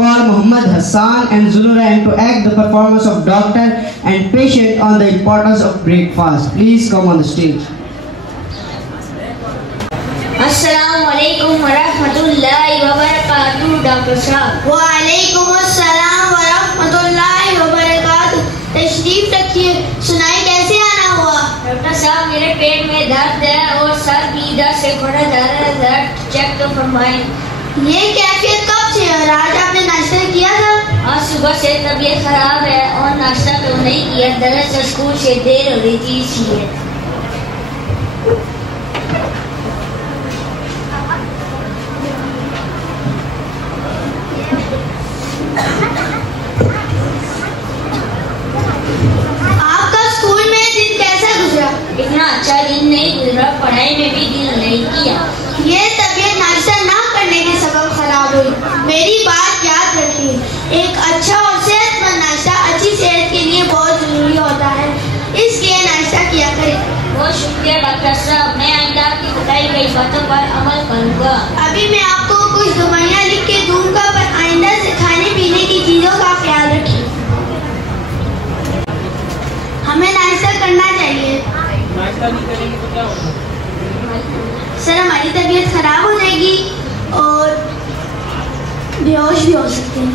call Muhammad Hassan and Zulura and to act the performance of doctor and patient on the importance of breakfast. Please come on the stage. अस्सलामुअलैकुम वरहमतुल्लाहि वबरकातुहू doctor साहब। वालेकुम अस्सलाम वरहमतुल्लाहि वबरकातुहू। तशरीफ रखिए। सुनाई कैसे आना हुआ? डॉक्टर साहब मेरे पेट में दर्द है और सर भी इधर से बड़ा जा रहा है, दर्द चेक तो फरमाएं। ये कैफियत कब से है और आज आपने नाश्ता किया था? आज सुबह से तबीयत खराब है और नाश्ता तो नहीं किया, दरअसल स्कूल से देर हो रही थी इसलिए। आपका स्कूल में दिन कैसा गुजरा? इतना अच्छा दिन नहीं गुजरा, पढ़ाई में भी दिल नहीं किया। ये तबीयत नाश्ता ना करने के सबब खराब हुई। मेरी बात याद रखिए, एक अच्छा और सेहतमंद नाश्ता अच्छी सेहत के लिए बहुत जरूरी होता है, इसलिए नाश्ता किया करें। बहुत शुक्रिया डॉक्टर साहब, मैं आइंदा आपकी बताई गई बातों पर अमल करूँगा। अभी मैं आपको कुछ दवाइयाँ लिख के दूंगा, पर आइंदा से खाने पीने की चीजों का ख्याल रखिए। हमें नाश्ता करना चाहिए। नाश्ता नहीं करेंगे तो क्या होगा? सर हमारी तबीयत खराब हो जाएगी और बेहोश भी हो सकते हैं।